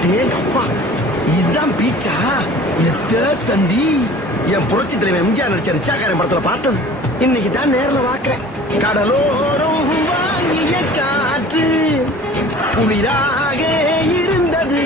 அப்பா இதுதான் பீச்சா? எத்த தண்டி என் புரட்சி தலைவர் எம்ஜிஆர் நடிச்ச ரிச்சாக்காரன் படத்துல பார்த்தது இன்னைக்கு தான் நேர்ல பாக்குறேன். கடலோரம் வாங்கிய காற்று குளிராக இருந்தது.